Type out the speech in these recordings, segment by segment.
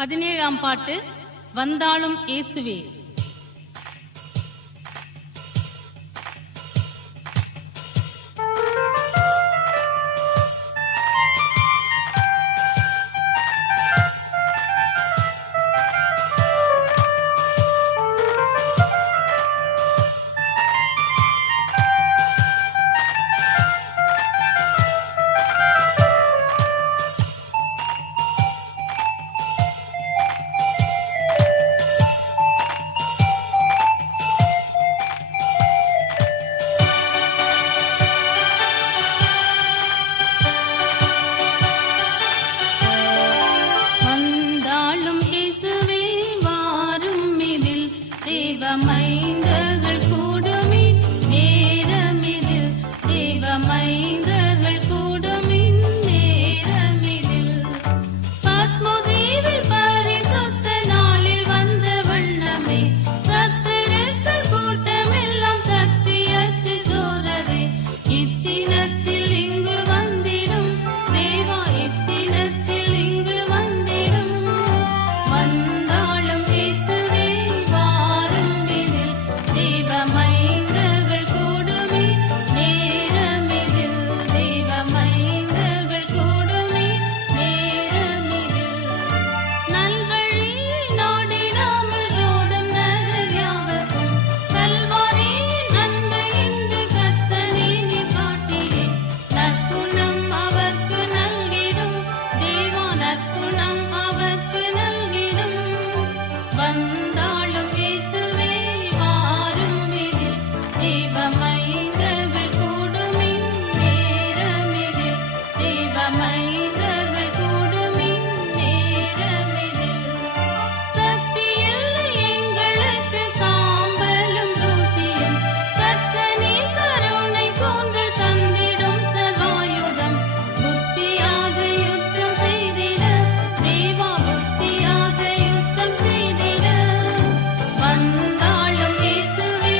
17ஆம் பாட்டு. வந்தாலும் இயேசுவே. தேவமைந்தர்கள் கூடுமே நேரமிதில், தேவமைந்தர்கள் கூடுமே நேரமிதில். பத்மதீவில் பரிசுத்த நாளில் வந்த வண்ணமே, சத்துருக்கள் கூட்டமெல்லாம் சத்தியத்து சோரவே, இத்தினத்தில் இங்கு வந்திடும் தேவா, இத்தினத்தில் இங்கு வந்திடும். வந்தாலும் இயேசுவே தேவமைந்தர்கள் கூடுமே நேரமிதில், தேவமைந்தர்கள் கூடுமே நேரமிதில். நல்வழி நாடிடாமல் ஓடும் நரர் யாவர்க்கும், கல்வாரியின் அன்பை இன்று கர்த்தனே நீர் காட்டியே, நற்குணம் அவர்க்கு நல்கிடும் தேவா, நற்குணம் அவர்க்கு நல்கிடும். வந்தாலும் இயேசுவே தேவமைந்தர்கள் கூடுமே நேரமிதில், தேவமைந்தர்கள் கூடுமே நேரமிதில். சக்தி இல்லை எங்களுக்கு சாம்பலும் தூசியும், கர்த்தனே கருணை கூர்ந்து தந்திடும் சர்வாயுதம். புத்தியாக யுத்தம் செய்திட தேவா, புத்தியாக யுத்தம் செய்திட. வந்தாலும் இயேசுவே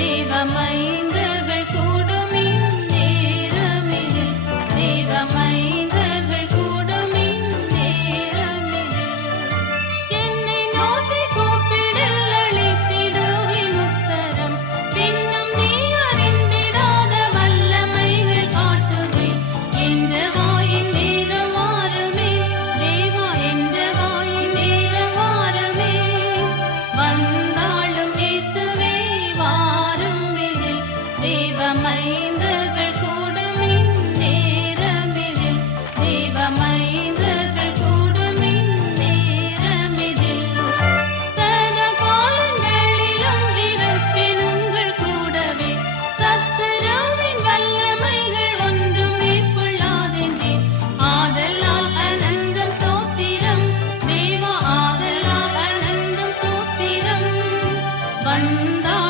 தேவமைந்தர்கள் கூடுமே நேரமிதில், தேவமைந்தர்கள் கூடுமே நேரமிதில். என்னை நோக்கி கூப்பிடில் அளித்திடுவேன் உத்தரம், பின்னும் நீ அறிந்திடாத வல்லமைகள் காட்டுவேன். எந்த வாயின் நேரம் வாருமே தேவா, எந்த வாயின் நேரம் வாருமே. வந்தாலும் இயேசுவே தேவமைந்தர்கள் கூடுமே நேரமிதில், தேவமைந்தர்கள் கூடுமே நேரமிதில். சதா காலங்களிலும் இருப்பேன் உங்கள் கூடவே, சத்துருவின் வல்லமைகள் ஒன்றும் மேற்கொள்ளாதென்றேன். ஆதலால் அனந்தம் ஸ்தோத்திரம் தேவா, ஆதலால் அனந்தம் ஸ்தோத்திரம். வந்தால்